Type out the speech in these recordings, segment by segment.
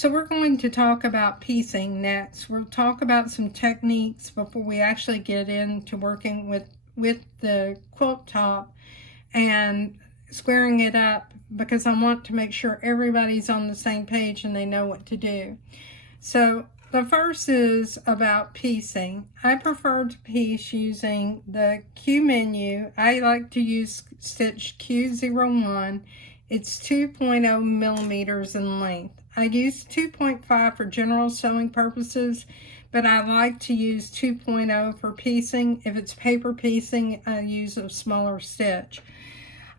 So we're going to talk about piecing next. We'll talk about some techniques before we actually get into working with the quilt top and squaring it up, because I want to make sure everybody's on the same page and they know what to do. So the first is about piecing. I prefer to piece using the Q menu. I like to use stitch Q01. It's 2.0 millimeters in length. I use 2.5 for general sewing purposes, but I like to use 2.0 for piecing. If it's paper piecing, I use a smaller stitch.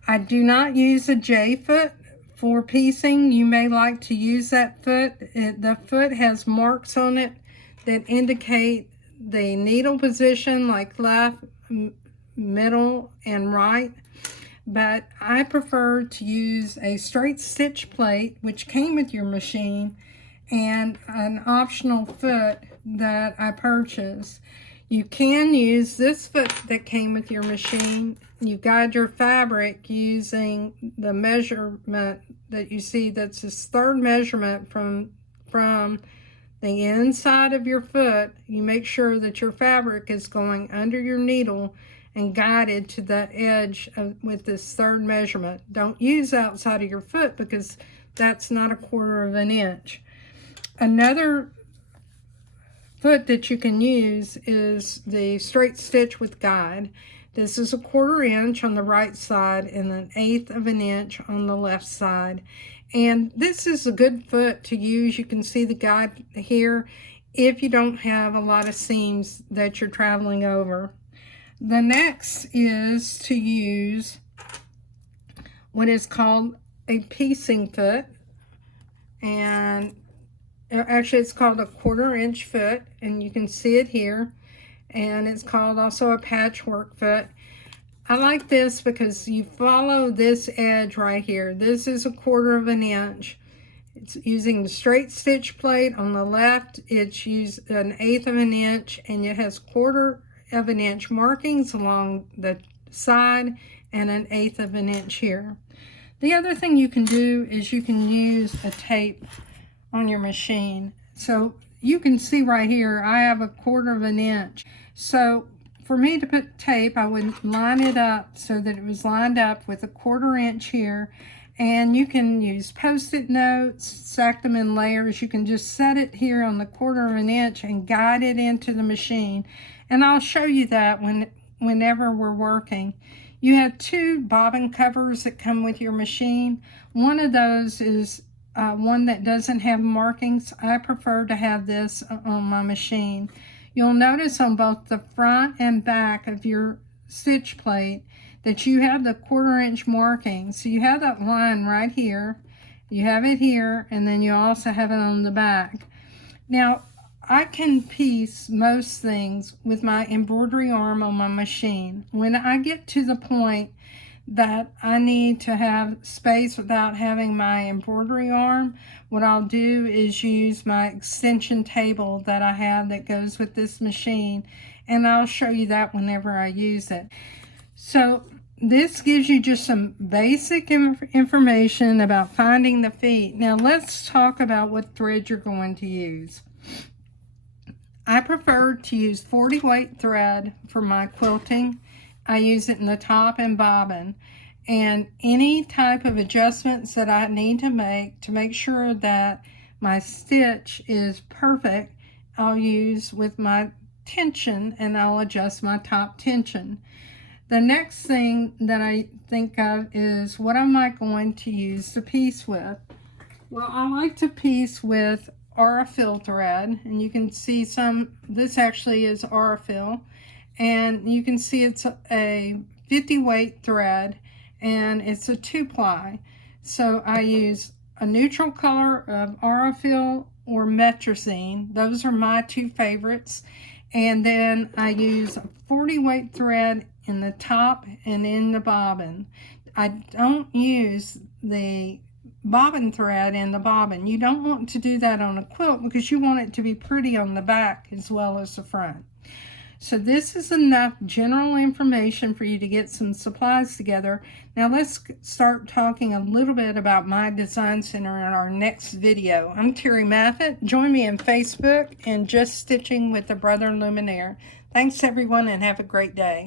I do not use a J foot for piecing. You may like to use that foot. The foot has marks on it that indicate the needle position, like left, middle, and right. But I prefer to use a straight stitch plate, which came with your machine, and an optional foot that I purchased. You can use this foot that came with your machine. You guide your fabric using the measurement that you see. That's this third measurement from the inside of your foot. You make sure that your fabric is going under your needle and guided to the edge with this third measurement. Don't use outside of your foot, because that's not 1/4 of an inch. Another foot that you can use is the straight stitch with guide. This is 1/4 inch on the right side and 1/8 of an inch on the left side. And this is a good foot to use. You can see the guide here if you don't have a lot of seams that you're traveling over. The next is to use what is called a piecing foot, and actually it's called a 1/4 inch foot, and you can see it here, and it's called also a patchwork foot. I like this because you follow this edge right here. This is 1/4 of an inch. It's using the straight stitch plate. On the left, it's used 1/8 of an inch, and it has 1/4 of an inch markings along the side and 1/8 of an inch here. The other thing you can do is you can use a tape on your machine. So you can see right here, I have 1/4 of an inch. So for me to put tape, I would line it up so that it was lined up with 1/4 inch here. And you can use Post-it notes, stack them in layers. You can just set it here on the 1/4 of an inch and guide it into the machine. And I'll show you that whenever we're working. You have 2 bobbin covers that come with your machine. One of those is one that doesn't have markings. I prefer to have this on my machine. You'll notice on both the front and back of your stitch plate that you have the 1/4 inch marking. So you have that line right here, you have it here, and then you also have it on the back. Now, I can piece most things with my embroidery arm on my machine. When I get to the point that I need to have space without having my embroidery arm, what I'll do is use my extension table that I have that goes with this machine, and I'll show you that whenever I use it. So this gives you just some basic information about finding the feet. Now let's talk about what thread you're going to use. I prefer to use 40 weight thread for my quilting. I use it in the top and bobbin. And any type of adjustments that I need to make sure that my stitch is perfect, I'll use with my tension, and I'll adjust my top tension. The next thing that I think of is, what am I going to use to piece with? Well, I like to piece with Aurifil thread, and you can see this actually is Aurifil, and you can see it's a 50 weight thread, and it's a 2-ply. So I use a neutral color of Aurifil or Metrosine. Those are my 2 favorites. And then I use a 40 weight thread in the top and in the bobbin. I don't use the bobbin thread in the bobbin. You don't want to do that on a quilt because you want it to be pretty on the back as well as the front. So this is enough general information for you to get some supplies together. Now let's start talking a little bit about my design center in our next video. I'm Terry Maffitt. Join me on Facebook and Just Stitching with the Brother Luminaire. Thanks everyone and have a great day.